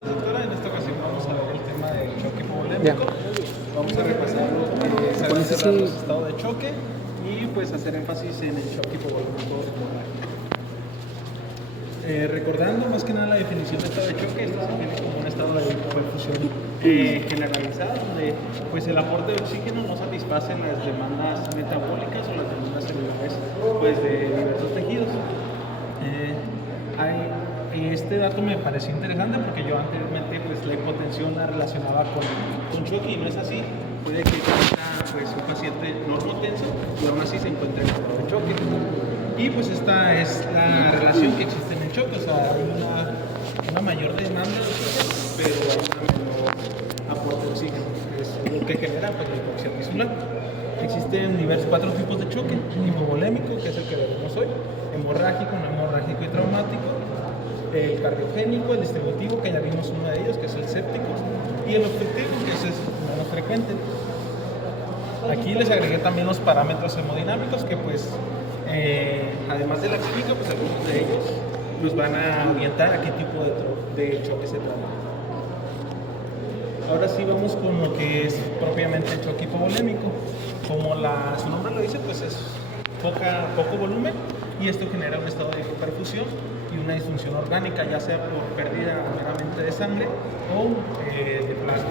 Doctora, en esta ocasión vamos a ver el tema del choque Ya. hipovolémico. Vamos a repasar lo que se Pues habla de sí. los estados de choque y pues hacer énfasis en el choque hipovolémico hemorrágico. Recordando más que nada la definición de estado de choque, esto se define como un estado de hipoperfusión generalizada, donde pues el aporte de oxígeno no satisface las demandas metabólicas o las demandas celulares pues, de diversos tejidos. Este dato me pareció interesante porque yo anteriormente pues, la hipotensión la relacionaba con choque y no es así. Puede que exista pues, un paciente normotenso y aún así se encuentre en estado de choque. Y pues esta es la relación que existe en el choque, o sea, hay una mayor demanda de oxígeno, pero hay una menor aporte de oxígeno, que es lo que genera pues, la hipoxia tisular. Existen cuatro tipos de choque: hipovolémico, que es el que veremos hoy, hemorrágico, no hemorrágico y traumático, el cardiogénico, el distributivo, que ya vimos uno de ellos, que es el séptico, y el obstructivo, que es menos frecuente. Aquí les agregué también los parámetros hemodinámicos que pues además de la clínica, pues algunos de ellos nos van a orientar a qué tipo de choque se trata. Ahora sí vamos con lo que es propiamente el choque hipovolémico. Como su nombre lo dice, pues es poco volumen y esto genera un estado de hipoperfusión y una disfunción orgánica, ya sea por pérdida meramente de sangre o de plasma.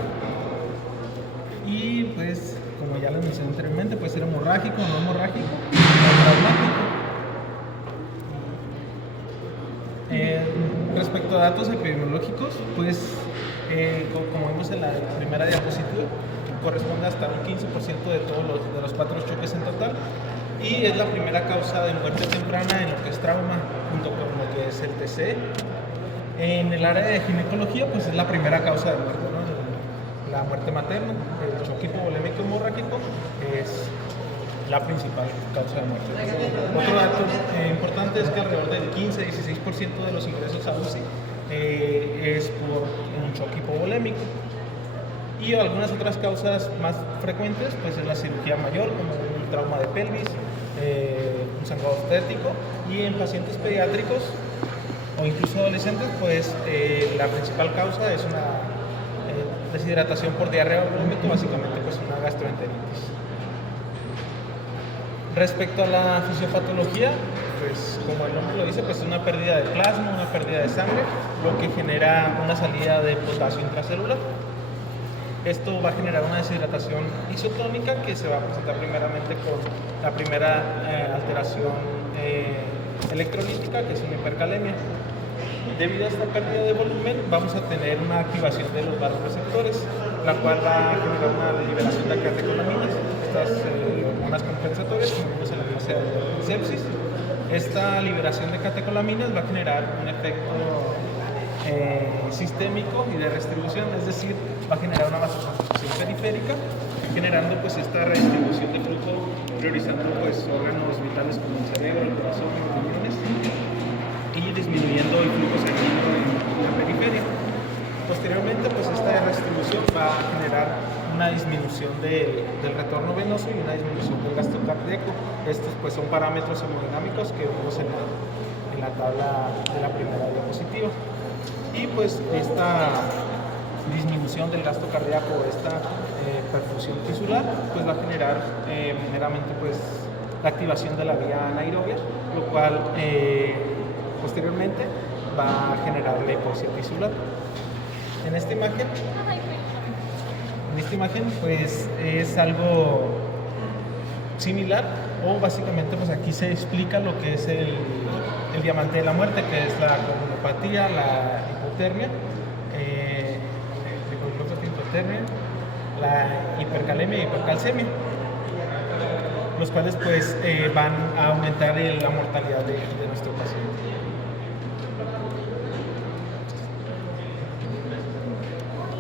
Y pues, como ya les mencioné anteriormente, puede ser hemorrágico, no hemorrágico o traumático. Respecto a datos epidemiológicos, pues, como vimos en la primera diapositiva, corresponde hasta un 15% de los 4 choques en total y es la primera causa de muerte temprana en lo que es trauma, junto con lo que es el TC. En el área de ginecología, pues es la primera causa de muerte, ¿no? La muerte materna. El choque hipovolémico hemorrágico es la principal causa de muerte. Otro dato importante es que alrededor del 15-16% de los ingresos a UCI es por un choque hipovolémico. Y algunas otras causas más frecuentes pues es la cirugía mayor, como un trauma de pelvis, un sangrado obstétrico, y en pacientes pediátricos o incluso adolescentes pues la principal causa es una deshidratación por diarrea o vómito, básicamente pues una gastroenteritis. Respecto a la fisiopatología, pues como el nombre lo dice, pues es una pérdida de plasma, una pérdida de sangre, lo que genera una salida de potasio intracelular. Esto va a generar una deshidratación isotónica que se va a presentar primeramente con la primera alteración electrolítica, que es una hipercalemia. Debido a esta pérdida de volumen, vamos a tener una activación de los vasoreceptores, la cual va a generar una liberación de catecolaminas, estas hormonas compensatorias, como vimos en la fase de sepsis. Esta liberación de catecolaminas va a generar un efecto sistémico y de redistribución, es decir, va a generar una vasoconstricción periférica, generando pues esta redistribución de flujo, priorizando pues órganos vitales como el cerebro, el corazón, los riñones, y disminuyendo el flujo sanguíneo en la periferia. Posteriormente, pues esta redistribución va a generar una disminución del retorno venoso y una disminución del gasto cardíaco. Estos pues son parámetros hemodinámicos que vemos en la tabla de la primera diapositiva. Y pues esta disminución del gasto cardíaco, esta perfusión tisular, pues va a generar meramente pues la activación de la vía anaerobia, lo cual posteriormente va a generar la hipoxia tisular. En esta imagen pues es algo similar, o básicamente pues aquí se explica lo que es el diamante de la muerte, que es la coagulopatía, la hipotermia, la hipercalemia y hipercalcemia, los cuales pues van a aumentar la mortalidad de nuestro paciente.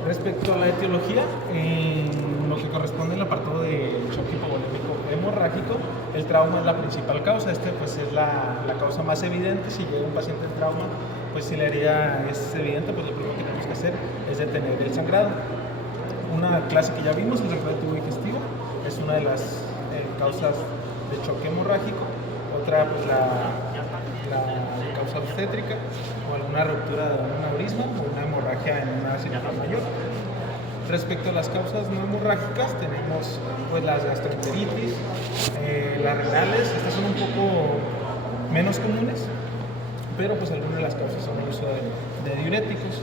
Respecto a la etiología, en lo que corresponde al apartado de choque hipovolémico hemorrágico, el trauma es la principal causa. Pues es la causa más evidente. Si llega un paciente en trauma, pues si la herida es evidente, pues lo primero que tenemos que hacer es detener el sangrado. Una clase que ya vimos, el sangrado tubo digestivo, es una de las causas de choque hemorrágico. Otra, pues la causa obstétrica o alguna ruptura de un aneurisma o una hemorragia en una cirugía mayor. Respecto a las causas no hemorrágicas, tenemos pues las gastroenteritis, las renales. Estas son un poco menos comunes, pero pues algunas de las causas son el uso de diuréticos.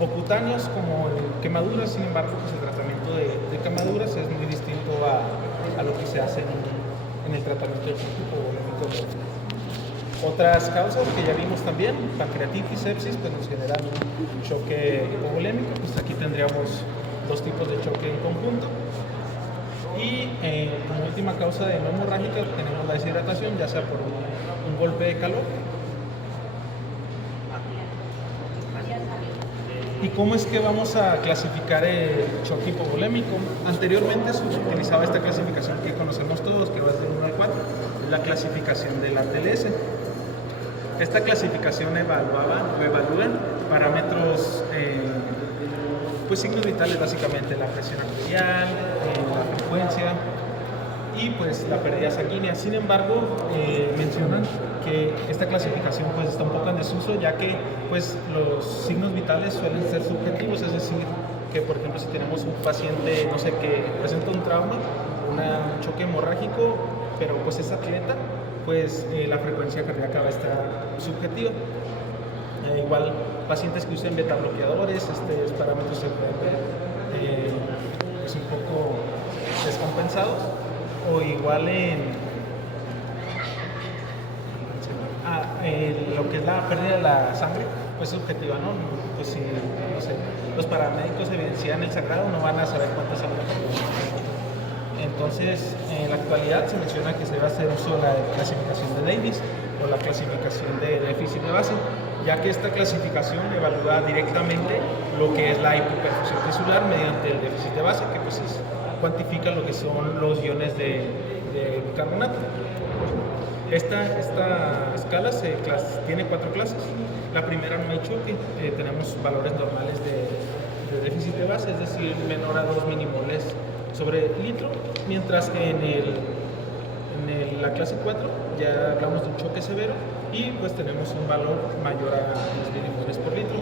O cutáneos como quemaduras, sin embargo, pues el tratamiento de quemaduras es muy distinto a lo que se hace en el tratamiento del choque hipovolémico. Otras causas que ya vimos también, pancreatitis, sepsis, pues nos generan un choque hipovolémico. Pues aquí tendríamos dos tipos de choque en conjunto. Y como última causa de no hemorrágica tenemos la deshidratación, ya sea por un golpe de calor. ¿Y cómo es que vamos a clasificar el choque hipovolémico? Anteriormente se utilizaba esta clasificación que conocemos todos, que va del 1 al 4, es la clasificación del ATLS. Esta clasificación evalúa parámetros, pues signos vitales básicamente, la presión arterial, la frecuencia y pues la pérdida sanguínea. Sin embargo, mencionan que esta clasificación pues está un poco en desuso, ya que pues los signos vitales suelen ser subjetivos, es decir, que por ejemplo si tenemos un paciente, no sé, que presenta un trauma, un choque hemorrágico, pero pues es atleta, pues la frecuencia cardíaca va a estar subjetiva. Igual pacientes que usen beta bloqueadores, estos parámetros se pueden ver pues un poco descompensados, o igual lo que es la pérdida de la sangre, pues subjetiva, ¿no? Pues si, no sé, los paramédicos evidencian el sangrado, no van a saber cuánta sangre perdió. Entonces, en la actualidad se menciona que se va a hacer uso de la clasificación de Davis o la clasificación de déficit de base, ya que esta clasificación evalúa directamente lo que es la hipoperfusión tisular mediante el déficit de base, que pues cuantifica lo que son los iones de bicarbonato. Esta escala tiene 4 clases. La primera no hay choque, tenemos valores normales de déficit de base, es decir, menor a 2 milimoles sobre litro, mientras que en la clase 4 ya hablamos de un choque severo y pues tenemos un valor mayor a 10 milimoles por litro.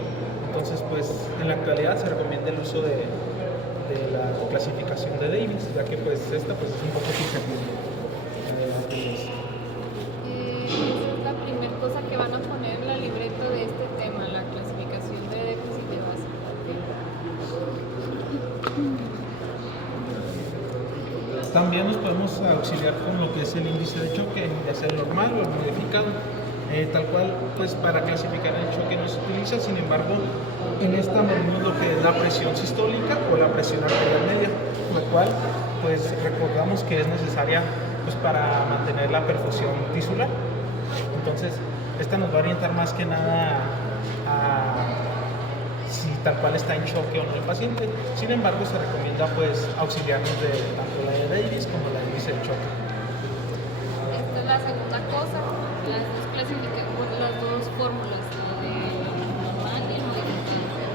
Entonces pues en la actualidad se recomienda el uso de la clasificación de Davis, ya que pues esta pues es un poco subjetiva. Esa es la primera cosa que van a poner en la libreta de este tema, la clasificación de déficit de base. También nos podemos auxiliar con lo que es el índice de choque, ya sea el normal o el modificado. Tal cual, pues para clasificar el choque no se utiliza, sin embargo, en esta medimos lo que es la presión sistólica o la presión arterial media, la cual pues recordamos que es necesaria pues para mantener la perfusión tisular. Entonces, esta nos va a orientar más que nada a si tal cual está en choque o no el paciente. Sin embargo, se recomienda pues auxiliarnos de tanto la de Davis como la de índice de choque. Esta es la segunda cosa, las dos fórmulas, la de normal y el modificado.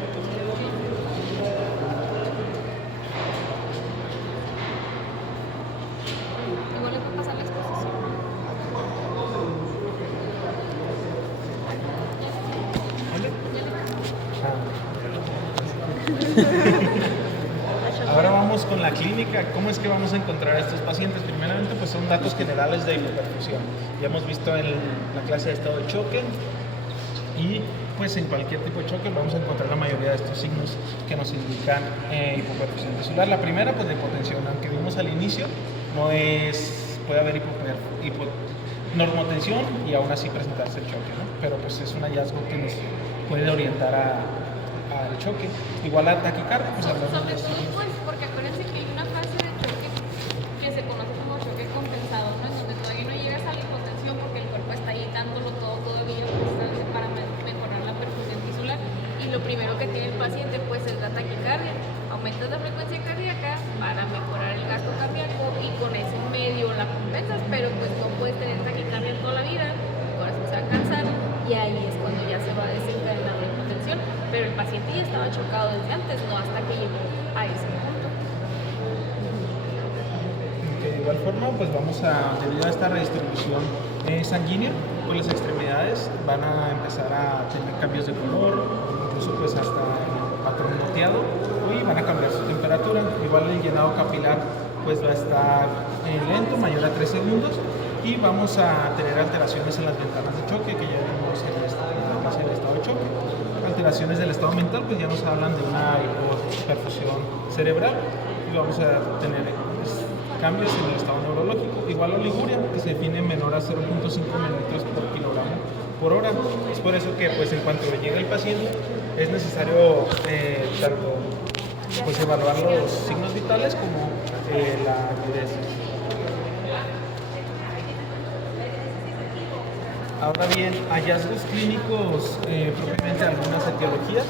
Igual le puede pasar la exposición. Ahora vamos con la clínica. ¿Cómo es que vamos a encontrar a estos pacientes? Primeramente, pues son datos generales de hipoperfusión. Ya hemos visto en la clase de estado de choque y pues en cualquier tipo de choque vamos a encontrar la mayoría de estos signos que nos indican hipoperfusión tisular. La primera, pues de hipotensión, aunque vimos al inicio, puede haber normotensión y aún así presentarse el choque, ¿no? Pero pues es un hallazgo que nos puede orientar al choque. Igual a taquicardia, pues hablamos Sobre de todo, pues, porque acuérdense que hay una fase de choque que se conoce como choque compensado, ¿no? En donde todavía no llegas a la hipotensión porque el cuerpo está ahí dándolo todo todavía precisamente para mejorar la perfusión tisular. Y lo primero que tiene el paciente, pues, es la taquicardia. Aumentas la frecuencia cardíaca para mejorar el gasto cardíaco y con ese medio la compensas, pero pues no puedes tener taquicardia toda la vida, el corazón se va a cansar y ahí es cuando ya se va a desencadenar la hipotensión. Pero el paciente ya estaba chocado desde antes, no hasta que llegó a ese punto. De igual forma, pues debido a esta redistribución sanguínea, pues pues las extremidades van a empezar a tener cambios de color, incluso pues hasta el patrón moteado, y van a cambiar su temperatura. Igual el llenado capilar pues va a estar lento, mayor a 3 segundos, y vamos a tener alteraciones en las ventanas de choque, que ya vimos en la clase del estado de choque. Alteraciones del estado mental, pues ya nos hablan de una hipoperfusión cerebral, y vamos a tener cambios en el estado neurológico. Igual oliguria, que se define menor a 0.5 mililitros por kilogramo por hora. Es por eso que pues en cuanto le llegue el paciente es necesario tanto pues evaluar los signos vitales como la diuresis. Ahora bien, hallazgos clínicos, propiamente algunas etiologías.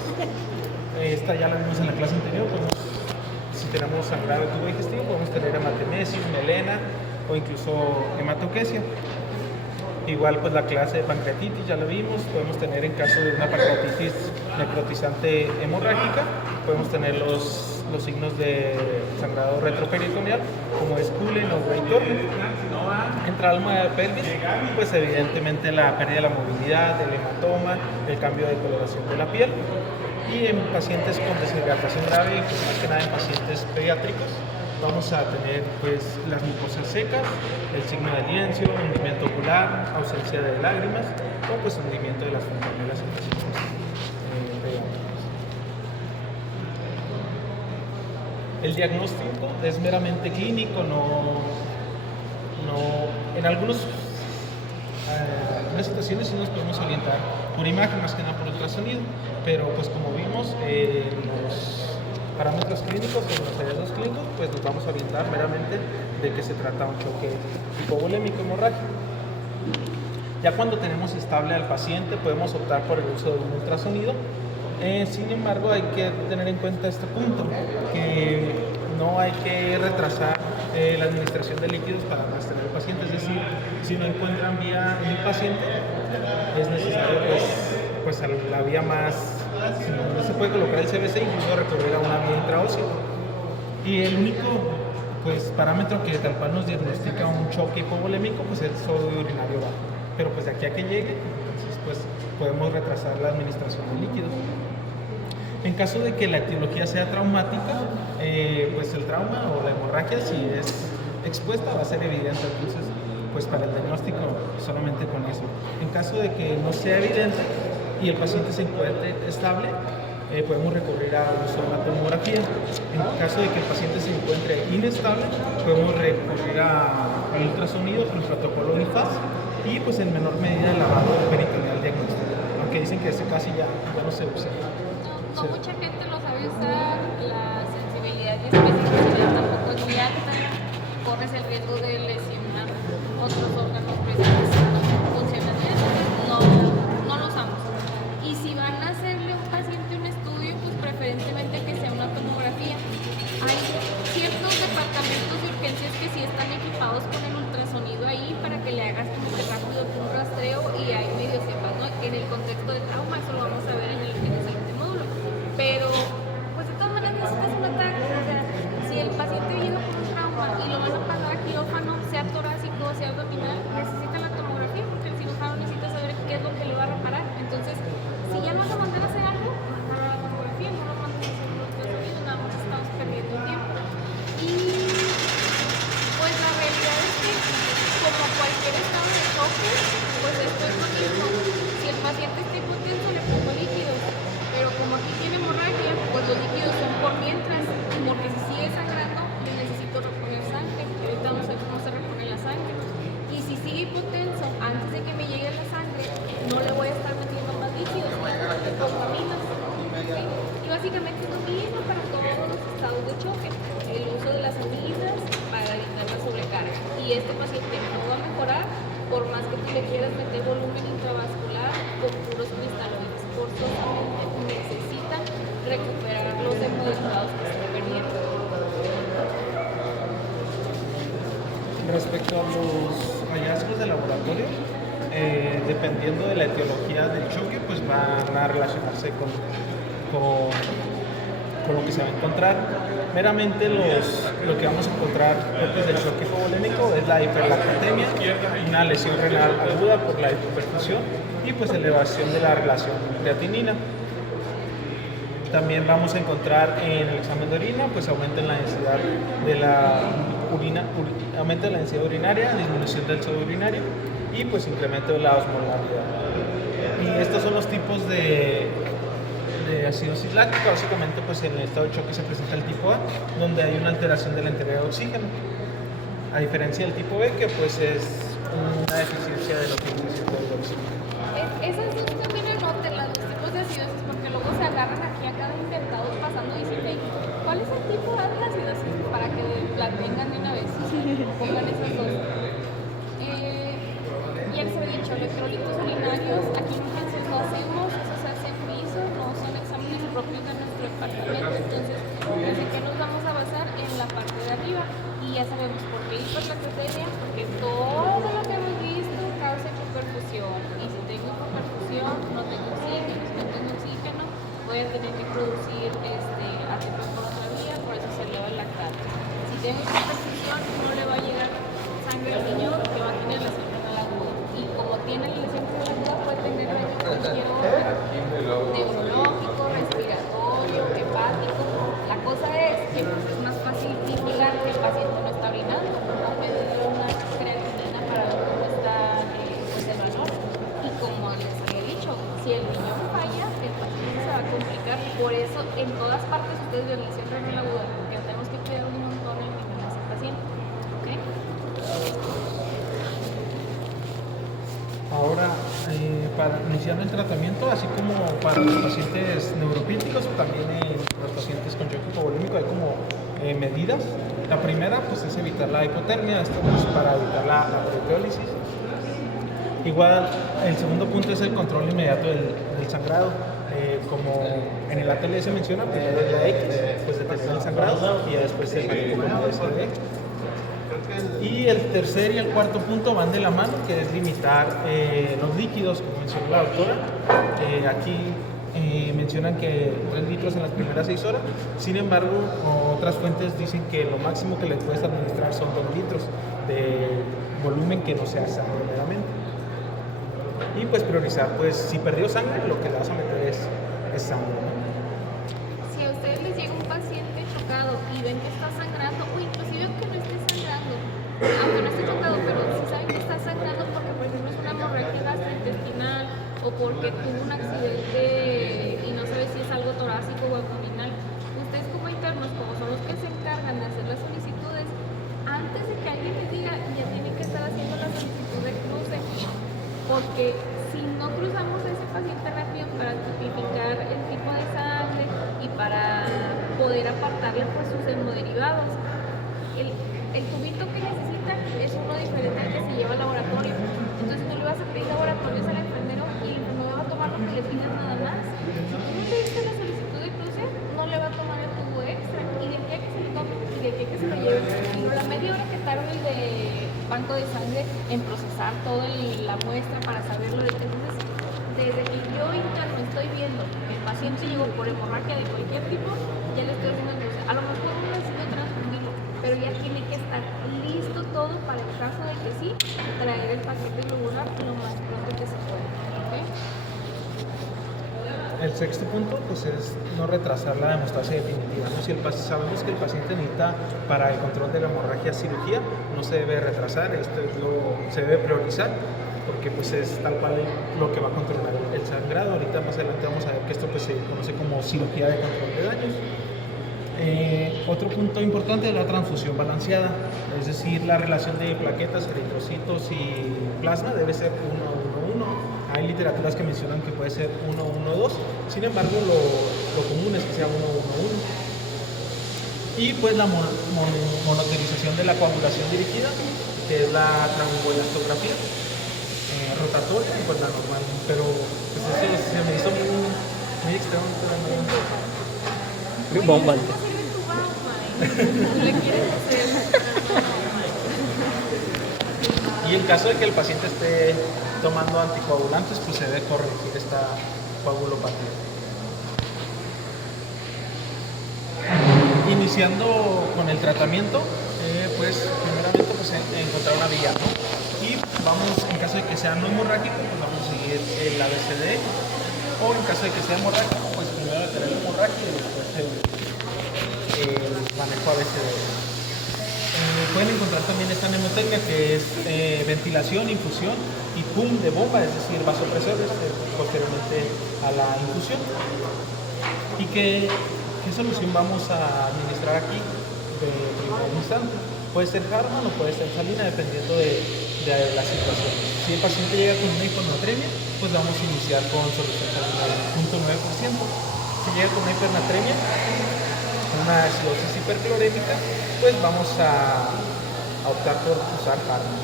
Esta ya la vimos en la clase anterior. Si tenemos sangrado del tubo digestivo, podemos tener hematemesis, melena o incluso hematoquesia. Igual pues la clase de pancreatitis ya lo vimos, podemos tener en caso de una pancreatitis necrotizante hemorrágica, podemos tener los signos de sangrado retroperitoneal como es Cullen o Gray Thorne. En trauma de pelvis, pues evidentemente la pérdida de la movilidad, el hematoma, el cambio de coloración de la piel. Y en pacientes con deshidratación grave, pues más que nada en pacientes pediátricos, vamos a tener pues las mucosas secas, el signo de liencio, hundimiento ocular, ausencia de lágrimas o pues hundimiento de las fontanelas en pacientes pediátricos. El diagnóstico es meramente clínico, en algunas situaciones sí nos podemos orientar por imagen, más que nada por ultrasonido, pero pues como vimos los parámetros clínicos o los hallazgos clínicos, pues nos vamos a orientar meramente de que se trata un choque hipovolémico hemorrágico. Ya cuando tenemos estable al paciente podemos optar por el uso de un ultrasonido. Sin embargo, hay que tener en cuenta este punto, que no hay que retrasar la administración de líquidos para mantener al paciente. Es decir, si no encuentran vía en el paciente, es necesario pues a la vía más, si no se puede colocar el CBC, incluso recurrir a una vía intraósea. Y el único pues parámetro que tal cual nos diagnostica un choque hipovolémico pues es el sodio urinario bajo. Pero pues de aquí a que llegue, entonces pues podemos retrasar la administración de líquidos. En caso de que la etiología sea traumática, pues el trauma o la hemorragia, si es expuesta, va a ser evidente. Entonces, pues para el diagnóstico solamente con eso. En caso de que no sea evidente y el paciente se encuentre estable, podemos recurrir al uso de la tomografía. En caso de que el paciente se encuentre inestable, podemos recurrir al ultrasonido con el protocolo IFAS y pues en menor medida el lavado peritoneal diagnóstico, aunque dicen que este casi ya no se usa. No mucha gente lo sabe usar, la sensibilidad y especificidad tampoco es muy alta, corres el riesgo de lesionar otros órganos principales funcionan bien, no lo usamos. Y si van a hacerle a un paciente un estudio, pues preferentemente que sea una tomografía. Hay ciertos departamentos de urgencias que sí están equipados con el ultrasonido ahí para que le hagas como que rápido un rastreo y hay medio sepas, ¿no? En el contexto de trauma, eso lo vamos a ver en el siguiente módulo. Pero, pues de todas maneras necesitas una TAC. O sea, si el paciente llega con un trauma y lo van a pasar a quirófano, sea torácico, sea abdominal, necesita la tomografía porque el cirujano necesita saber qué es lo que le va a reparar. Entonces, si ya no vas a mandar a hacer algo, manda la tomografía, no lo mandas a hacer un ultrasonido, nada más estamos perdiendo tiempo. Y pues la realidad es que, como cualquier estado de choque, pues esto es lo mismo. Si el paciente está hipotenso, le pongo líquidos. Pero como aquí tiene hemorragia, pues los líquidos son por mientras, porque si sigue sangrando, necesito reponer sangre. Ahorita vamos a ver cómo se repone la sangre. Y si sigue hipotenso, antes de que me llegue la sangre, no le voy a estar metiendo más líquidos, porque contaminas. ¿Sí? Y básicamente es lo mismo para todos los estados de choque. El uso de las anginas para evitar la sobrecarga. Y este paciente no va a mejorar por más que tú le quieras meter volumen intravascular con puros cristaloides. Forzosamente necesitan recuperar los hemoderivados que se perdieron. Respecto a los hallazgos de laboratorio, dependiendo de la etiología del choque, pues van a relacionarse con lo que se va a encontrar. Meramente lo que vamos a encontrar propios del choque hipovolémico es la hiperlactatemia, una lesión renal aguda por la hipoperfusión y pues elevación de la relación creatinina. También vamos a encontrar en el examen de orina, pues aumenta la densidad de la aumenta la densidad urinaria, disminución del sodio urinario y pues incremento de la osmolaridad. Y estos son los tipos de acidosis láctica. Básicamente pues en el estado de choque se presenta el tipo A, donde hay una alteración de la entrega de oxígeno, a diferencia del tipo B, que pues es una deficiencia de la utilización del oxígeno. Esas dos también anoten, las dos tipos de acidosis, porque luego se agarran aquí a cada inventado pasando y dicen, ¿cuál es el tipo A de la acidosis? Para que la tengan de una vez, pongan esas dos. Ya les había dicho, electrolitos urinarios, aquí en urgencias no hacemos, eso se hace en piso, no son exámenes propios de nuestro departamento, entonces, ¿desde qué nos vamos a basar? En la parte de arriba, y ya sabemos por qué hiperlactatemia, porque todo lo que hemos visto causa hipoperfusión, y si tengo hipoperfusión, no tengo oxígeno, si no tengo oxígeno, voy a tener que producir ATP por otra vía, por eso se eleva el lactato. Si tengo hipoperfusión, no le va a llegar sangre al riñón, que va a tener la sangre en la aguda. Y como tiene la lesión en la aguda, puede tener daño cualquier órgano, neurológico, respiratorio, hepático. La cosa es que pues, es más fácil vigilar que el paciente no está orinando, a pedirle una creatinina para ver cómo está pues el valor. Y como les había dicho, si el riñón falla, el paciente se va a complicar. Por eso, en todas partes ustedes ven lesión renal aguda, porque tenemos que cuidar un montón el riñón de ese paciente. ¿Okay? Ahora, para iniciar el tratamiento, así como para los pacientes neuropíticos, también en los pacientes con choque hipovolímico hay como medidas. La primera pues, es evitar la hipotermia, esto es para evitar la proteólisis. Igual, el segundo punto es el control inmediato del sangrado. Como en el ATL se menciona, primero es la X, pues determinar el sangrado y después el SD. Y el tercer y el cuarto punto van de la mano, que es limitar los líquidos, como mencionó la doctora. Aquí mencionan que 3 litros en las primeras 6 horas, sin embargo, otras fuentes dicen que lo máximo que le puedes administrar son 2 litros de volumen que no sea sangre meramente. Y pues priorizar, pues si perdió sangre, lo que le vas a meter es sangre, ¿no? Si a ustedes les llega un paciente chocado y ven que está sangrando, o inclusive que no esté sangrando, aunque no esté chocado, pero si saben que está sangrando porque por ejemplo es una hemorragia gastrointestinal o porque tuvo un accidente y no sabe si es algo torácico o abdominal, ustedes como internos, como son los que se encargan de hacer las solicitudes, antes de que alguien les diga, ya tienen que estar haciendo la solicitud de cruce, porque si no cruzamos a ese paciente rápido para tipificar el tipo de sangre y para poder apartarle pues sus hemoderivados, el tubito que necesita es uno diferente al que se lleva al laboratorio. Entonces tú le vas a pedir laboratorios al enfermero y el enfermero va a tomar lo que le pidas nada más. Si tú no le diste la solicitud de cruce, no le va a tomar el tubo extra. Y de aquí a que se lo tome y de aquí a que se lo lleve. Pero la media hora que tarda el de banco de sangre en procesar toda la muestra para saberlo. Entonces, desde que yo interno estoy viendo que el paciente llegó por hemorragia de cualquier tipo, ya le estoy haciendo el cruce. A lo mejor no necesito transfundirlo, pero ya tiene que estar listo todo para el caso de que sí, traer el paquete globular lo más pronto que se pueda. ¿Okay? El sexto punto pues, es no retrasar la hemostasia definitiva, ¿no? Si sabemos que el paciente necesita para el control de la hemorragia cirugía, no se debe retrasar, se debe priorizar, porque pues, es tal cual lo que va a controlar el sangrado. Ahorita más adelante vamos a ver que esto pues, se conoce como cirugía de control de daños. Otro punto importante es la transfusión balanceada, es decir, la relación de plaquetas, eritrocitos y plasma debe ser 1-1-1. Hay literaturas que mencionan que puede ser 1-1-2, sin embargo lo común es que sea 1-1-1. Y pues la monitorización de la coagulación dirigida, que es la tranguelastografía rotatoria, pues la normal, pero pues eso se me hizo muy extremo. Muy bomba. Y en caso de que el paciente esté tomando anticoagulantes, pues se debe corregir esta coagulopatía. iniciando con el tratamiento, pues primeramente pues, encontrar una vía, ¿no? Y vamos, en caso de que sea no hemorrágico, pues vamos a seguir el ABCD, o en caso de que sea hemorrágico, pues primero tener el hemorrágico y después el manejo ABCD. Pueden encontrar también esta mnemotecnia que es ventilación, infusión y pum de bomba, es decir, vasopresores posteriormente a la infusión. ¿Y qué solución vamos a administrar aquí de primer instante? Puede ser Harman o puede ser salina, dependiendo de la situación. Si el paciente llega con una hiponatremia, pues vamos a iniciar con solución salina del 0.9%. Si llega con una hipernatremia, una acidosis hiperclorémica, pues vamos a optar por usar Harman.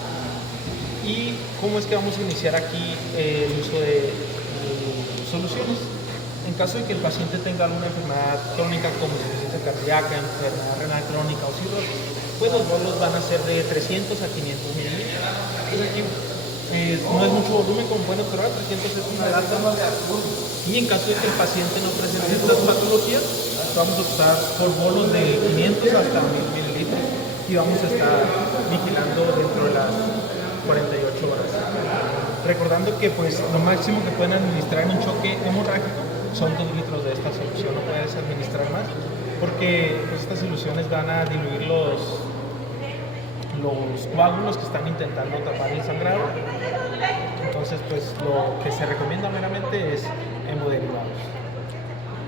¿Y cómo es que vamos a iniciar aquí el uso de soluciones? En caso de que el paciente tenga alguna enfermedad crónica como insuficiencia cardíaca, enfermedad renal crónica o cirrosis, pues los bolos van a ser de 300 a 500 mililitros. Pues aquí no es mucho volumen como pueden observar, 300 es una lata. Y en caso de que el paciente no presente estas patologías, vamos a optar por bolos de 500 hasta 1000 mililitros y vamos a estar vigilando dentro de las 48 horas. Recordando que pues lo máximo que pueden administrar en un choque hemorrágico son 2 litros de esta solución, no puedes administrar más porque pues, estas soluciones van a diluir los coágulos que están intentando tapar el sangrado. Entonces pues lo que se recomienda meramente es hemoderivados.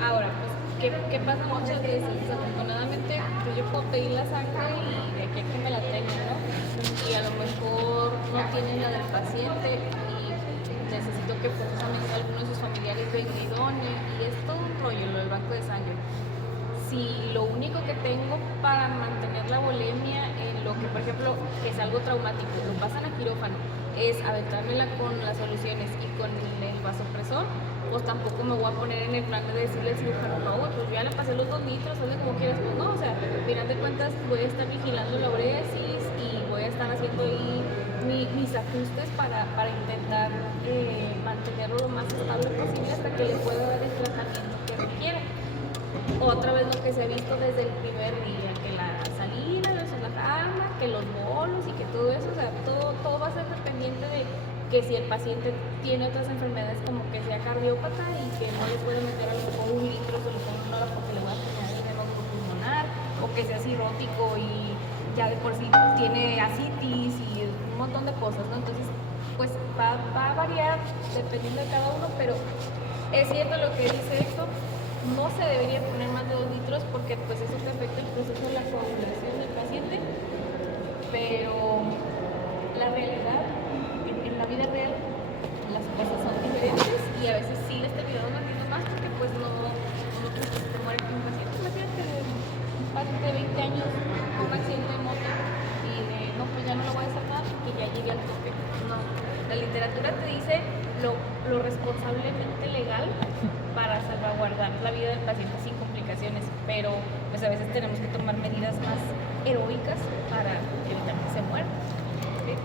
Ahora, pues, ¿qué pasa muchas veces? Desafortunadamente, pues yo puedo pedir la sangre y de aquí a que me la tengan, ¿no? Y a lo mejor no tienen la del paciente y necesito que forzosamente alguno de sus familiares venga y done, y es todo un rollo lo del banco de sangre. Si lo único que tengo para mantener la volemia en lo que, por ejemplo, es algo traumático, lo pasan a quirófano, es aventármela con las soluciones y con el vasopresor, pues tampoco me voy a poner en el plan de decirle al cirujano, no, pues yo ya le pasé los 2 litros, hazle como quieras, pues no, o sea, al final de cuentas voy a estar vigilando la uresis y voy a estar haciendo ahí mis ajustes para intentar mantenerlo lo más estable posible hasta que le pueda dar el tratamiento que requiere. Otra vez lo que se ha visto desde el primer día, que la salina, la Harman, que los bolos y que todo eso, o sea, todo va a ser dependiente de que si el paciente tiene otras enfermedades como que sea cardiópata y que no le puede meter a lo mejor 1 litro de solución en una hora porque le va a tener el neurótico pulmonar, o que sea cirrótico y ya de por sí tiene ascitis y un montón de cosas, ¿no? Entonces, pues va a variar dependiendo de cada uno, pero es cierto lo que dice esto. No se debería poner más de 2 litros porque pues eso te afecta el proceso de la coagulación del paciente, pero la realidad, en la vida real, las cosas son diferentes y a veces sí les terminamos metiendo más porque pues no te muere un paciente. Imagínate un paciente de 20 años con un accidente de moto y de no, pues ya no lo voy a hacer nada porque ya llegué al tope. No, la literatura te dice lo responsablemente legal para salvaguardar la vida del paciente sin complicaciones, pero pues a veces tenemos que tomar medidas más heroicas para evitar que se muera. ¿Sí?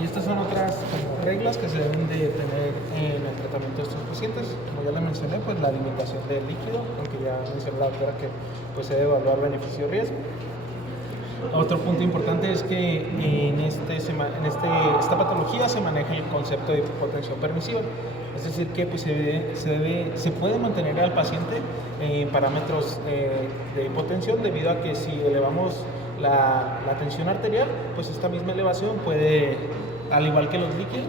Y estas son otras reglas que se deben de tener en el tratamiento de estos pacientes. Como ya les mencioné, pues la limitación del líquido, aunque ya mencioné la doctora que pues se debe evaluar beneficio-riesgo. Otro punto importante es que en esta patología se maneja el concepto de hipotensión permisiva, es decir, que pues, se puede mantener al paciente en parámetros de hipotensión debido a que si elevamos la tensión arterial, pues esta misma elevación puede, al igual que los líquidos,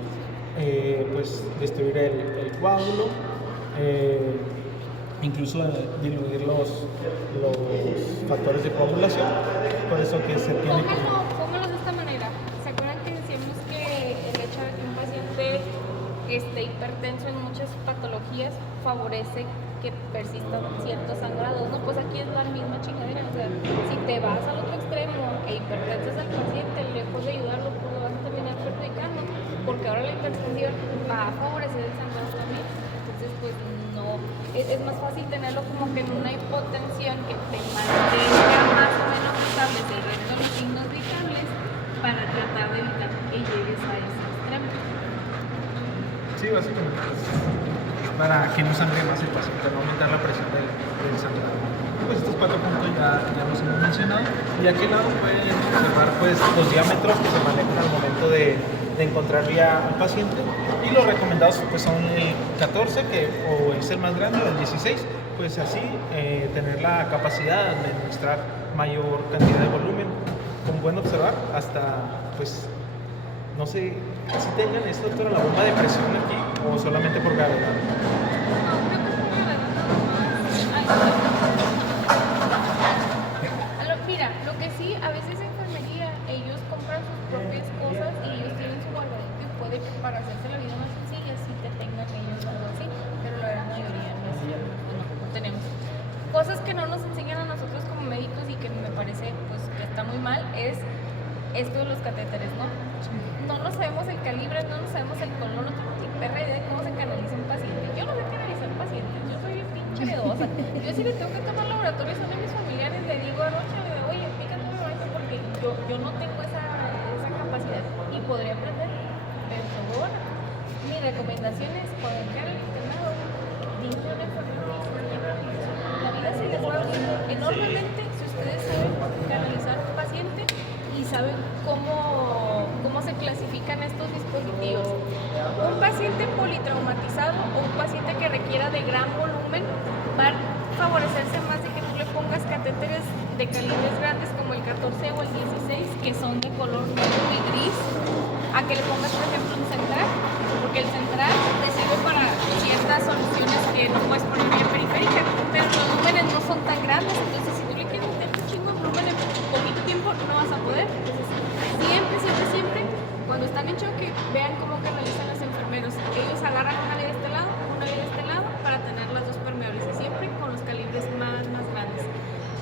pues destruir el coágulo, incluso diluir los factores de coagulación. Por eso que se tiene que... Pónganlo de esta manera. ¿Se acuerdan que decíamos que el hecho de que un paciente esté hipertenso en muchas patologías favorece que persistan ciertos sangrados? No, pues aquí es la misma chingadera. O sea, si te vas al otro extremo e hipertensas al paciente, lejos de ayudarlo, pues lo vas a terminar perjudicando, porque ahora la hipertensión va a favorecer el sangrado también. Entonces, pues no, es más fácil tenerlo como que en una hipotensión que te mantenga más o menos estables el resto de los signos vitales para tratar de evitar que llegues a ese extremo. Sí, básicamente. para que no sangre más el paciente, no aumentar la presión del sangrado. Pues estos 4 puntos ya los hemos mencionado. Y aquí al lado pueden observar pues, los diámetros que se manejan al momento de encontrarle al paciente. Y los recomendados pues, son el 14, o es el más grande, o el 16. Pues así tener la capacidad de administrar mayor cantidad de volumen. Como pueden observar, hasta pues no sé si tengan esto, doctora, la bomba de presión aquí o solamente por gravedad. No, creo que es por gravedad. Mira, lo que sí, a veces en enfermería ellos compran sus propias cosas y ellos tienen su guardadito y puede que para hacerse la vida más sencilla sí te tengan ellos algo así, pero la gran mayoría no tenemos. Cosas que no nos enseñan a nosotros como médicos y que me parece pues que está muy mal es esto de los catéteres, ¿no? No nos sabemos el calibre, no nos sabemos el color, no tenemos ni perra idea de cómo se canaliza un paciente. Yo no sé canalizar pacientes, yo soy bien pinche miedosa. Yo si le tengo que tomar laboratorios a uno de mis familiares, le digo a Rocha, oye, pícate un momento porque yo no tengo esa capacidad y podría aprender. Pero por favor, mi recomendación es cuando entrar al internado, dime una enfermera, la vida se les va a abrir enormemente si ustedes saben canalizar un paciente y saben cómo se clasifican estos dispositivos. Un paciente politraumatizado o un paciente que requiera de gran volumen va a favorecerse más de que tú le pongas catéteres de calibres grandes como el 14 o el 16, que son de color negro y gris, a que le pongas, por ejemplo, un central, porque el central te sirve para ciertas soluciones que no puedes poner vía periférica, pero los volúmenes no son tan grandes, entonces si tú le quieres meter un chingo de volumen en poquito tiempo, no vas a poder. Entonces, siempre, cuando están en choque, vean cómo canalizan los enfermeros. Ellos agarran una vía de este lado, una vía de este lado, para tener las dos permeables, y siempre con los calibres más grandes.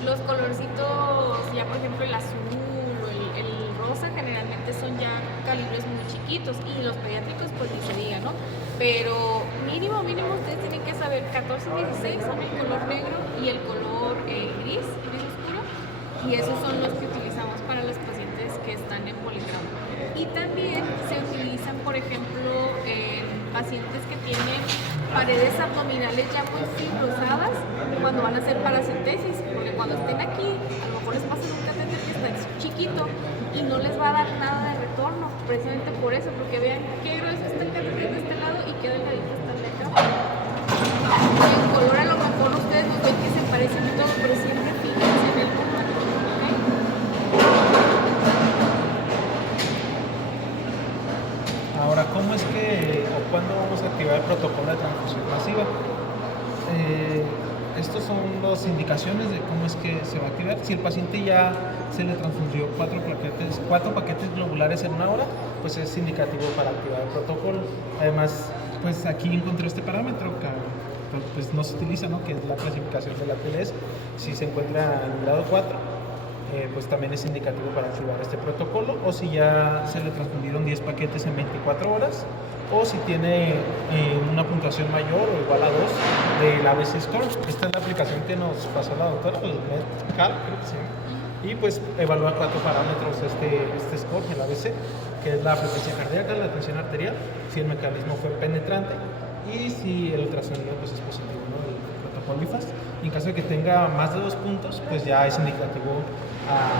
Los colorcitos, ya por ejemplo el azul o el rosa, generalmente son ya calibres muy chiquitos, y los pediátricos pues ni se diga, ¿no? Pero mínimo ustedes tienen que saber 14 y 16 son el color negro y el color gris oscuro, y esos son los que utilizamos para los pacientes que están en politrauma. Y también se utilizan, por ejemplo, en pacientes que tienen paredes abdominales ya muy fibrosadas cuando van a hacer paracentesis, porque cuando estén aquí, a lo mejor les pasan un catéter que está chiquito y no les va a dar nada de retorno, precisamente por eso, porque vean qué grueso está el catéter de este lado y qué delgadito está el de acá. El color a lo mejor ustedes nos ven que se parecen y todo, pero siempre fíjense en el volumen, ¿ok? Ahora, ¿cómo es que o cuándo vamos a activar el protocolo de transfusión masiva? Estos son las indicaciones de cómo es que se va a activar. Si el paciente ya se le transfundió 4 paquetes globulares en 1 hora, pues es indicativo para activar el protocolo. Además, pues aquí encontré este parámetro que pues no se utiliza, ¿no? Que es la clasificación de la TLS. Si se encuentra en el grado 4, pues también es indicativo para activar este protocolo, o si ya se le transfundieron 10 paquetes en 24 horas, o si tiene una puntuación mayor o igual a 2 del ABC Score. Esta es la aplicación que nos pasó la doctora, el MedCal, creo que se llama, y pues evalúa 4 parámetros este score, el ABC, que es la frecuencia cardíaca, la tensión arterial, si el mecanismo fue penetrante y si el ultrasonido pues es positivo, ¿no? El protocolo IFAS. En caso de que tenga más de 2 puntos, pues ya es indicativo a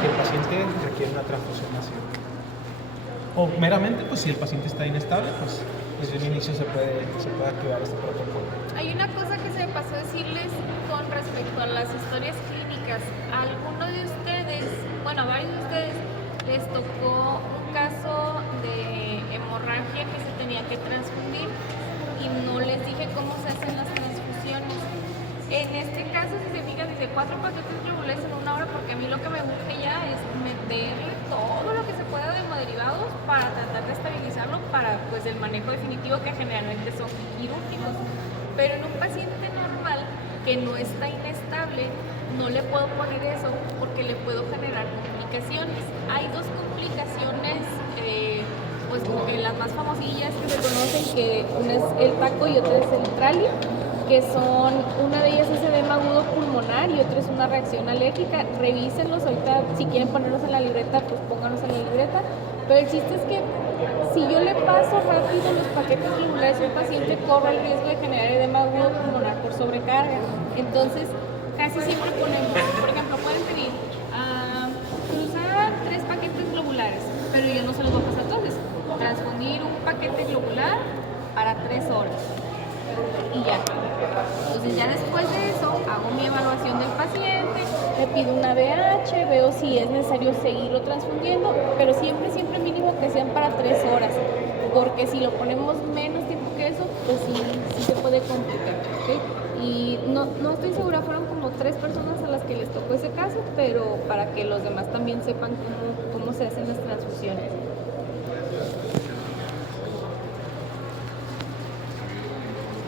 que el paciente requiere una transfusión masiva. O meramente, pues si el paciente está inestable, pues desde el inicio se puede activar este protocolo. Hay una cosa que se me pasó decirles con respecto a las historias clínicas. A alguno de ustedes, bueno, a varios de ustedes les tocó un caso de hemorragia que se tenía que transfundir y no les dije cómo se hacen las transfusiones. En este caso, si se fijan, dice 4 paquetes globulares en 1 hora, porque a mí lo que me urge ya es meterle todo lo que se pueda de hemoderivados para tratar de estabilizarlo para pues el manejo definitivo, que generalmente son quirúrgicos. Pero en un paciente normal que no está inestable, no le puedo poner eso porque le puedo generar complicaciones. Hay 2 complicaciones, pues como que las más famosillas que se conocen, que una es el taco y otra es el trali, que son, una de ellas es edema agudo pulmonar y otra es una reacción alérgica. Revísenlos ahorita, si quieren ponerlos en la libreta, pues pónganlos en la libreta. Pero el chiste es que si yo le paso paso rápido los paquetes globulares, un paciente corre el riesgo de generar edema agudo pulmonar por sobrecarga. Entonces, casi siempre ponemos, por ejemplo, pueden pedir cruzar 3 paquetes globulares, pero yo no se los voy a pasar entonces. Transfundir un paquete globular para 3 horas. Y ya. Entonces ya después de eso hago mi evaluación del paciente, le pido una BH, veo si es necesario seguirlo transfundiendo, pero siempre mínimo que sean para 3 horas, porque si lo ponemos menos tiempo que eso, pues sí se puede complicar, ¿okay? Y no estoy segura, fueron como 3 personas a las que les tocó ese caso, pero para que los demás también sepan cómo se hacen las transfusiones.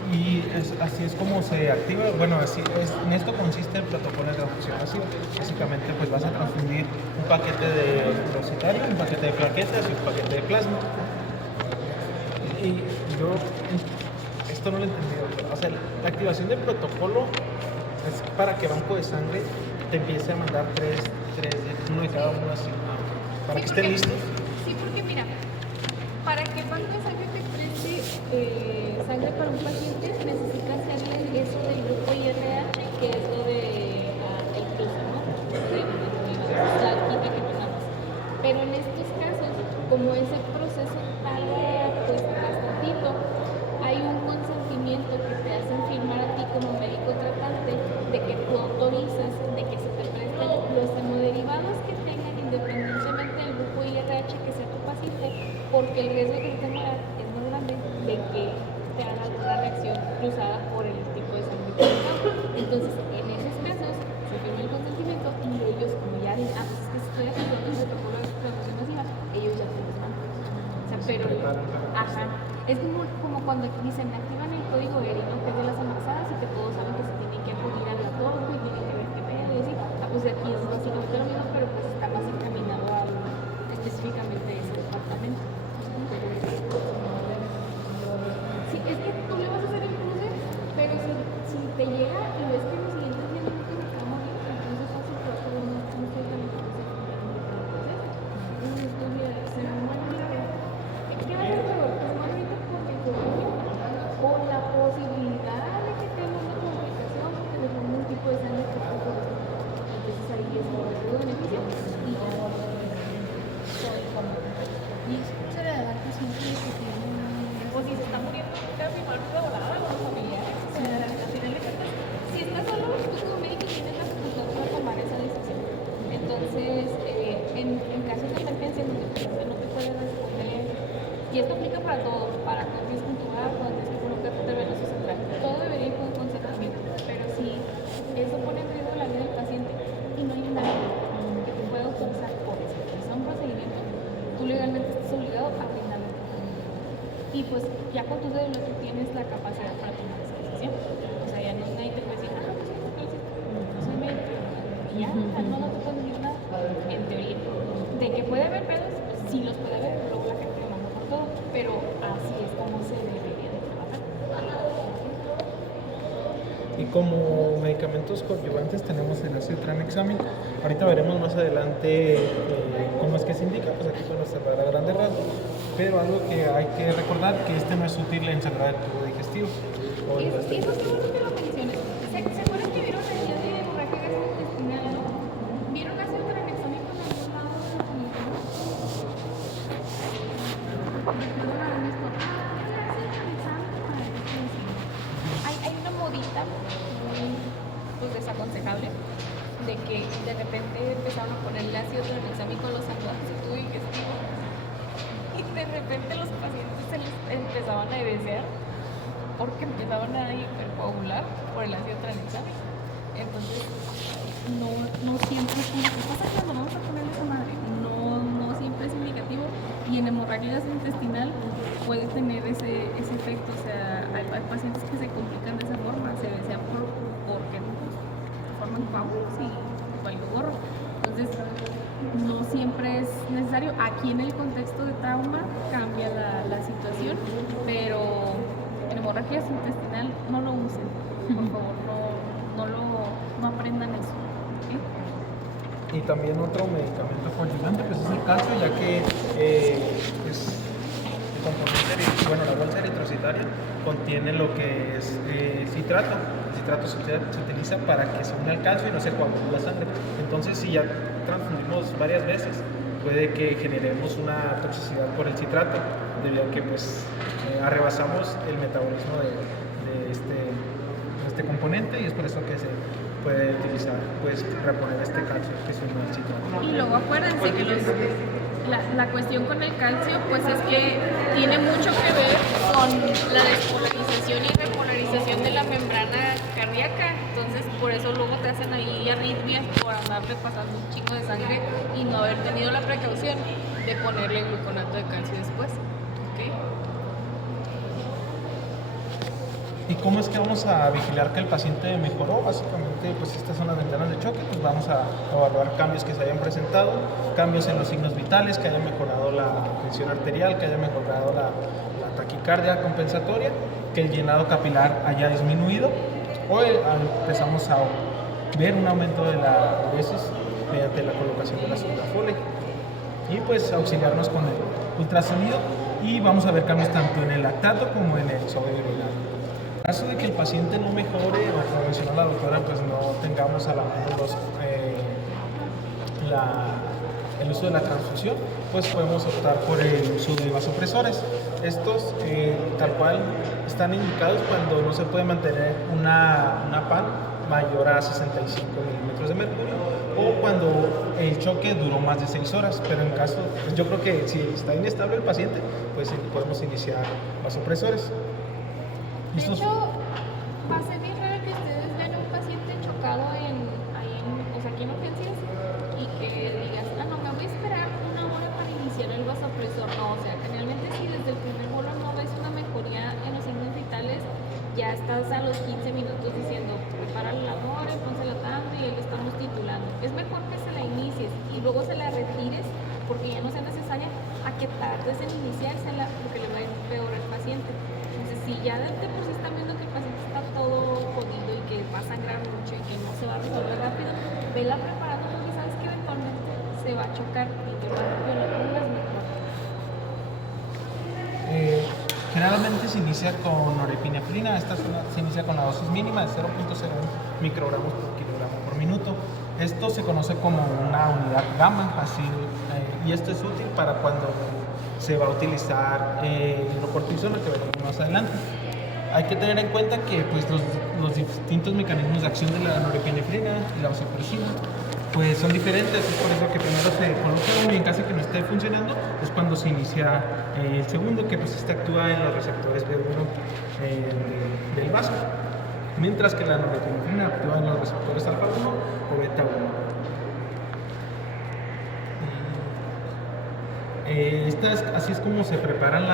Y así es como se activa. Bueno, en esto consiste el protocolo de transfusión masiva. Básicamente, pues vas a transfundir un paquete de urocitario, un paquete de plaquetas y un paquete de plasma. Y yo esto no lo he entendido. O sea, la activación del protocolo es para que Banco de Sangre te empiece a mandar uno de cada uno así, para que estén listos. Sí, porque mira, para que el Banco de Sangre te preste sangre para un paciente, necesita hacerle eso del grupo IRH, que es lo de el cruce, ¿no? La quita que tomamos. Pero en estos casos, como ese proceso tarda pues bastantito, hay un consentimiento que te hacen firmar a ti como médico tratante de que tú autorizas de que se te presten los hemoderivados que tengan independientemente del grupo IRH que sea tu paciente, porque el riesgo de que se te muera es muy grande de que te haga alguna reacción cruzada por el tipo de sangre que tengas. Entonces, en esos casos, se firma el consentimiento y ellos, como ya dicen, pues es que estoy haciendo el protocolo de transfusión masiva, ellos ya te los mandan. O sea, pero, ajá, es como cuando dicen, activan el código ERI, ¿no? Que es de las embarazadas y que todos saben que se tienen que acudir al laboratorio y tienen que ver qué pedo y así. Pues aquí es básicamente lo mismo, pero pues está más encaminado a específicamente ese departamento. Sí, es que tú le vas a hacer el cruce, pero si te llega y ves que los siguientes 10 minutos me está moviendo, entonces fácil que vas a ver un tratamiento que se ¿qué va a ser peor? Pues más ahorita porque con la posibilidad de que tenga una complicación, que le ponga un tipo de sangre que puede corresponder. Entonces ahí es un beneficio y ya soy como. Y eso se le da al paciente que tiene. O si se está muriendo casi mal volada con los familiares. O sea, al final de cuentas, si estás solo, tú como médico tienes la facultad para tomar esa decisión. Entonces, en casos de emergencia, donde el paciente no te puede responder, y esto aplica para todo, para cortes contubar, cuando tienes que colocar venoso central, todo debería ir con consentimiento, pero si eso pone en riesgo la vida del paciente y no hay nadie que te pueda autorizar por eso, que sea un procedimiento, tú legalmente estás obligado a brindarle. Y pues ya con tu dedo tú tienes la capacidad para tomar esa decisión. O sea, ya no nadie te puede decir, pues ¿por qué lo hiciste? No soy médico. Y ya, no te puedes decir nada, en teoría. De que puede haber pedos, pues sí los puede haber, luego la gente lo manda por todo, pero así es como se debería de trabajar. Y como medicamentos coadyuvantes tenemos el ácido tranexámico. Ahorita veremos más adelante cómo es que se indica, pues aquí pueden observar a grandes rasgos. Pero algo que hay que recordar que este no es útil en sangrar el tubo digestivo. Y eso es bueno que lo menciones. ¿Se acuerdan que vieron el día de hemorragia gastrointestinal? ¿Vieron ácido tranexámico en algún lado de la película? Recuerdan esto. Ácido tranexámico para el intestino. Hay una modita muy pues, desaconsejable de que de repente empezaron a ponerle ácido tranexámico a los sanguáneos del tubo digestivo y de repente los pacientes se les empezaban a desear porque empezaban a hipercoagular por el ácido tranexámico. Entonces, no siempre es como, ¿qué pasa cuando vamos a ponerle esa madre? No siempre es indicativo y en hemorragia gastrointestinal puede tener ese efecto. O sea, hay pacientes que se complican de esa forma, se desean porque forman coágulos y algo gorro. Entonces, no siempre es necesario. Aquí en el contexto de trauma cambia la situación, pero en hemorragia intestinal no lo usen, por favor, no aprendan eso. ¿Sí? Y también otro medicamento coadyuvante pues es el calcio, ya que pues, componente, bueno, la bolsa eritrocitaria contiene lo que es citrato. El citrato se utiliza para que se une al calcio y no se coagule la sangre. Entonces, si ya transfundimos varias veces, puede que generemos una toxicidad por el citrato, debido a que pues arrebasamos el metabolismo de este componente, y es por eso que se puede utilizar, pues, reponer este calcio que es el citrato. Y luego acuérdense que la cuestión con el calcio pues es que tiene mucho que ver con la despolarización y repolarización de la membrana cardíaca. Entonces por eso luego te hacen ahí arritmias por andarle pasando un chingo de sangre y no haber tenido la precaución de ponerle gluconato de calcio después. ¿Okay? ¿Y cómo es que vamos a vigilar que el paciente mejoró? Básicamente, pues estas son las ventanas de choque, pues vamos a evaluar cambios que se hayan presentado, cambios en los signos vitales, que haya mejorado la tensión arterial, que haya mejorado la taquicardia compensatoria, que el llenado capilar haya disminuido, o empezamos a ver un aumento de la diuresis mediante la colocación de la sonda Foley. Y pues auxiliarnos con el ultrasonido, y vamos a ver cambios tanto en el lactato como en el sodio biliar. En caso de que el paciente no mejore, o como mencionó la doctora, pues no tengamos a la mano el uso de la transfusión, pues podemos optar por el uso de vasopresores. Estos tal cual están indicados cuando no se puede mantener una PAN mayor a 65 milímetros de mercurio, o cuando el choque duró más de 6 horas, pero en caso, pues yo creo que si está inestable el paciente, pues podemos iniciar vasopresores. De hecho, va a ser bien raro que ustedes vean a un paciente chocado aquí en urgencias, y que digas, no, me voy a esperar una hora para iniciar el vasopresor. No, o sea, generalmente si desde el primer bolo no ves una mejoría en los signos vitales, ya estás a los 15 minutos diciendo, prepara la labor, pónsela tanto, y él lo estamos titulando. Es mejor que se la inicies y luego se la retires, porque ya no sea necesaria, a que tardes en iniciársela, porque le va a ir peor al paciente. Si ya de por sí están viendo que el paciente está todo jodido y que va a sangrar mucho y que no se va a resolver rápido, vela preparando, porque sabes que eventualmente se va a chocar y que va a violar las mejor. Generalmente se inicia con norepinefrina. Esta se inicia con la dosis mínima de 0.01 microgramos por kilogramo por minuto. Esto se conoce como una unidad gamma, y esto es útil para cuando se va a utilizar hidrocortisona, que veremos más adelante. Hay que tener en cuenta que pues, los distintos mecanismos de acción de la norepinefrina y la vasopresina pues son diferentes. Es por eso que primero se coloca uno, y en caso de que no esté funcionando es cuando se inicia el segundo, que pues actúa en los receptores B1 del vaso, mientras que la norepinefrina actúa en los receptores alfa 1 o beta 1. Así es como se preparan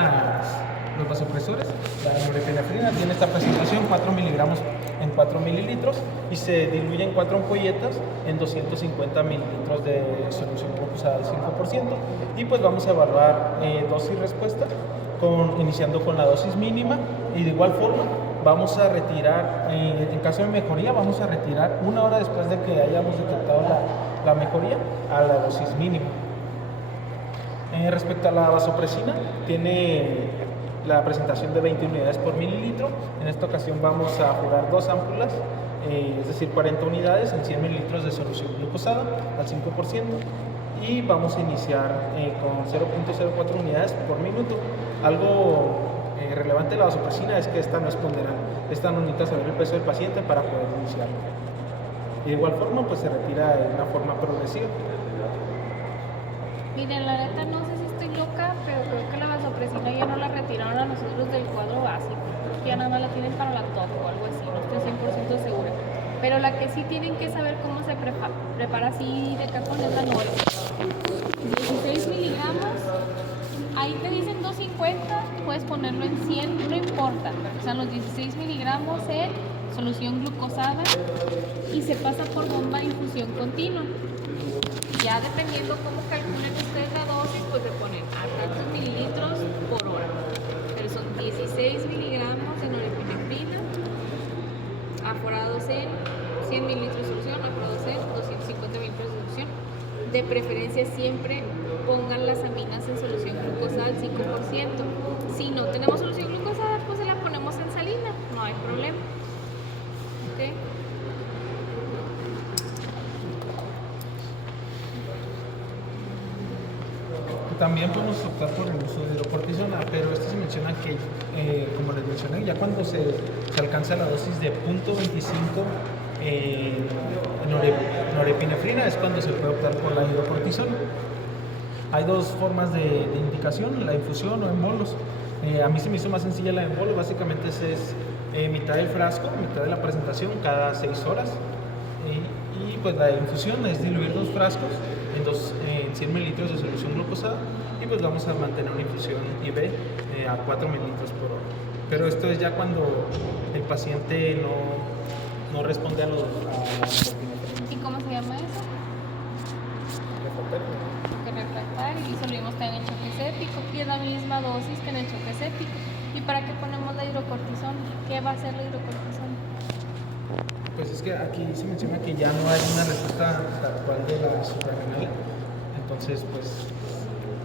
los vasopresores. La norepinefrina tiene esta presentación: 4 miligramos en 4 mililitros, y se diluye en 4 ampolletas en 250 mililitros de solución glucosada al 5%. Y pues vamos a evaluar dosis respuesta, iniciando con la dosis mínima, y de igual forma vamos a retirar, en caso de mejoría, vamos a retirar 1 hora después de que hayamos detectado la mejoría a la dosis mínima. Respecto a la vasopresina, tiene la presentación de 20 unidades por mililitro. En esta ocasión vamos a jugar 2 ámpulas, es decir, 40 unidades en 100 mililitros de solución glucosada al 5%, y vamos a iniciar con 0.04 unidades por minuto. Algo relevante de la vasopresina es que esta no es ponderal. Esta no necesita saber el peso del paciente para poder iniciarlo. Y de igual forma, pues se retira de una forma progresiva. Miren, la neta no sé si estoy loca, pero creo que la vasopresina ya no la retiraron a nosotros del cuadro básico. Creo que ya nada más la tienen para la TOP o algo así, no estoy 100% segura. Pero la que sí tienen que saber cómo se prepara así de cajón es la Nore. 16 miligramos, ahí te dicen 250, puedes ponerlo en 100, no importa. O sea, los 16 miligramos en solución glucosada, y se pasa por bomba de infusión continua. Ya dependiendo cómo calculen ustedes la dosis, pues le ponen a tantos mililitros por hora. Pero son 16 miligramos de norepinefrina, aforados en 100 mililitros de solución, aforados en 250 mililitros de solución. De preferencia siempre pongan las aminas en solución glucosada al 5%. También podemos optar por el uso de hidrocortisona, pero esto se menciona que, como les mencioné, ya cuando se alcanza la dosis de 0.25 norepinefrina es cuando se puede optar por la hidrocortisona. Hay dos formas de indicación, la infusión o en bolos. A mí se me hizo más sencilla la en bolos, básicamente es mitad del frasco, mitad de la presentación cada 6 horas. Y pues la infusión es diluir 2 frascos en 100 mililitros de solución glucosada y pues vamos a mantener una infusión IV a 4 mililitros por hora. Pero esto es ya cuando el paciente no responde a la norepinefrina. ¿Y cómo se llama eso? Que refractario, y eso lo vimos también en choque séptico, que es la misma dosis que en el choque séptico. ¿Y para qué ponemos la hidrocortisona? ¿Qué va a hacer la hidrocortisona? Pues es que aquí se menciona que ya no hay una respuesta tal cual de la suprarrenal, entonces pues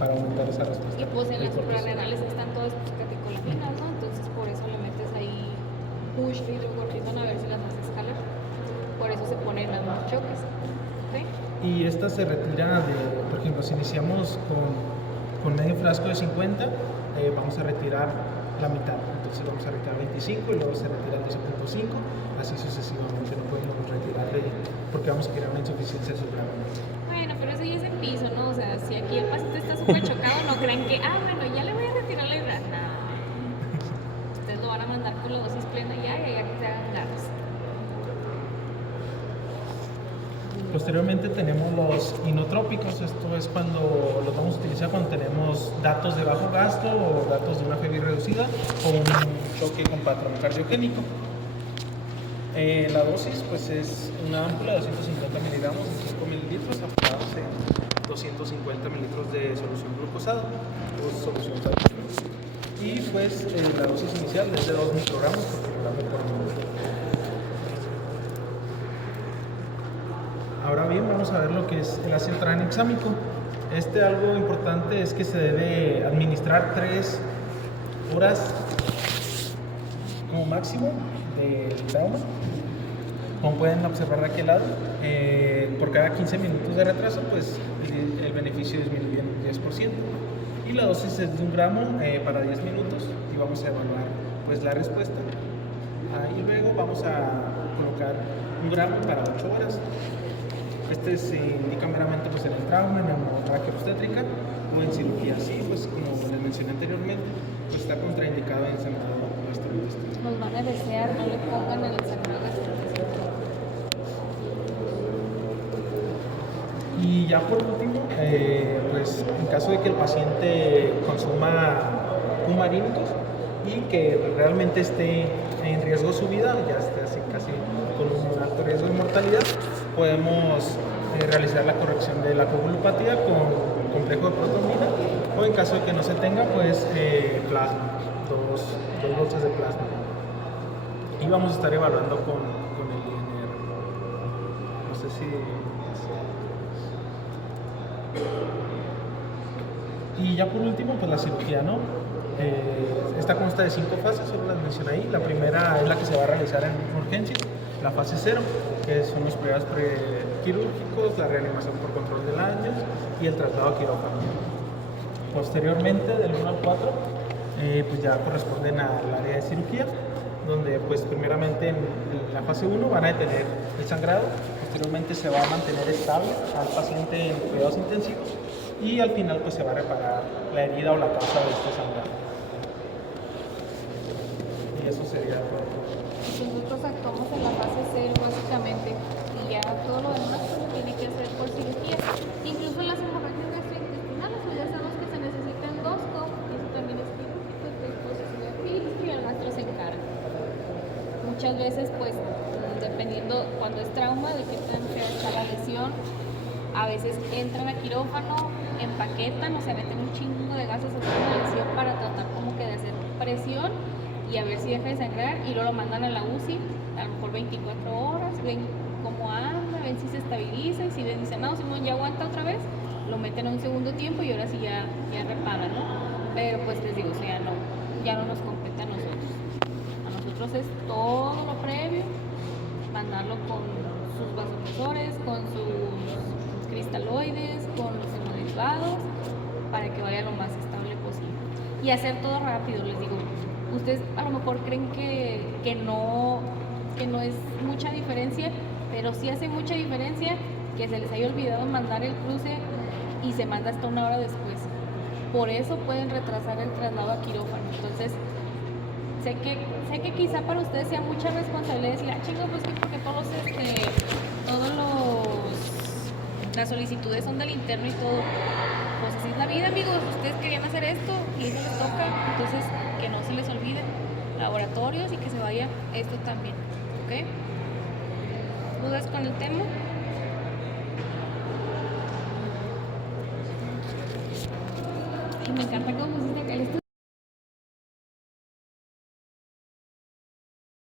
para aumentar esa respuesta. Y pues en las suprarrenales están todas tus catecolaminas, ¿no? Entonces por eso le metes ahí push de hidrocortisona a ver si las hace escalar. Por eso se ponen las dos choques. ¿Sí? Y esta se retira por ejemplo, si iniciamos con medio frasco de 50, vamos a retirar la mitad. Entonces vamos a retirar 25 y luego se retira el 12.5, así sucesivamente. No podemos retirarle porque vamos a crear una insuficiencia suprarrenal. Bueno, pero eso ya es en piso, ¿no? O sea, si aquí el paciente está súper chocado, no crean que, bueno, ya le voy a retirar la hidrata. No. Ustedes lo van a mandar con la dosis plena ya que se hagan garras. Posteriormente tenemos los inotrópicos, esto es cuando los vamos a utilizar cuando tenemos datos de bajo gasto o datos de una fiebre reducida o un choque con patrón cardiogénico. La dosis pues es una ámpula de 250 miligramos de 5 mililitros aplicados en 250 mililitros de solución glucosada o solución salina. Y pues la dosis inicial es de 2 microgramos por kilogramo por minuto. Ahora bien, vamos a ver lo que es el ácido tranexámico. Algo importante es que se debe administrar 3 horas como máximo del trauma. Como pueden observar de aquel lado, por cada 15 minutos de retraso, pues el beneficio disminuye en un 10%. Y la dosis es de 1 gramo para 10 minutos y vamos a evaluar pues la respuesta. Y luego vamos a colocar 1 gramo para 8 horas. Se indica meramente pues, en el trauma, en la hemorragia obstétrica o en cirugía. Así, pues como les mencioné anteriormente, pues, está contraindicado en sangrado gastrointestinal. Nos van a desear, no le pongan el sangrado gastrointestinal. Y ya por último, pues en caso de que el paciente consuma fumarínicos y que realmente esté en riesgo su vida, ya esté así casi con un alto riesgo de mortalidad, podemos realizar la corrección de la coagulopatía con complejo de protomina o en caso de que no se tenga, pues plasma, dos bolsas de plasma. Y vamos a estar evaluando con el INR. No sé si... Y ya por último, pues la cirugía, ¿no? Esta consta de 5 fases, solo las mencioné ahí. La primera es la que se va a realizar en urgencias, la fase 0, que son los pruebas prequirúrgicos, la reanimación por control de daños y el traslado a quirófano. Posteriormente, del 1 al 4, pues ya corresponden al área de cirugía, donde pues primeramente en la fase 1 van a detener el sangrado, posteriormente se va a mantener estable al paciente en cuidados intensivos y al final pues se va a reparar la herida o la causa de este sangrado. Y eso sería todo. Nosotros actuamos en la fase 0 básicamente y ya todo lo demás pues, se tiene que hacer por cirugía. Incluso las hemorragias gastrointestinales, pues ya sabemos que se necesita endosco, y eso también es quirúrgico, disposición de filtro y el gastro se encarga. Muchas veces pues dependiendo cuando es trauma de qué tan fea está la lesión, a veces entran a quirófano, empaquetan, o sea, meten un chingo de gases a toda la lesión para tratar como que de hacer presión y a ver si deja de sangrar y luego lo mandan a la UCI, a lo mejor 24 horas, ven cómo anda, ven si se estabiliza y si les dicen, no, Simón ya aguanta otra vez, lo meten a un segundo tiempo y ahora sí ya reparan, ¿no? Pero pues les digo, o sea, ya no nos compete a nosotros. A nosotros es todo lo previo, mandarlo con sus vasopresores, con sus cristaloides, con los hemoderivados, para que vaya lo más estable posible. Y hacer todo rápido, les digo. Ustedes a lo mejor creen que no es mucha diferencia, pero sí hace mucha diferencia que se les haya olvidado mandar el cruce y se manda hasta una hora después. Por eso pueden retrasar el traslado a quirófano. Entonces, sé que quizá para ustedes sea mucha responsabilidad decir, chingo, pues que porque las solicitudes son del interno y todo. Pues así es la vida, amigos. Ustedes querían hacer esto y eso les toca. Entonces, que no se les olvide laboratorios y que se vaya esto también. ¿Ok? ¿Dudas con el tema? Y me encanta cómo pusiste acá el estudio.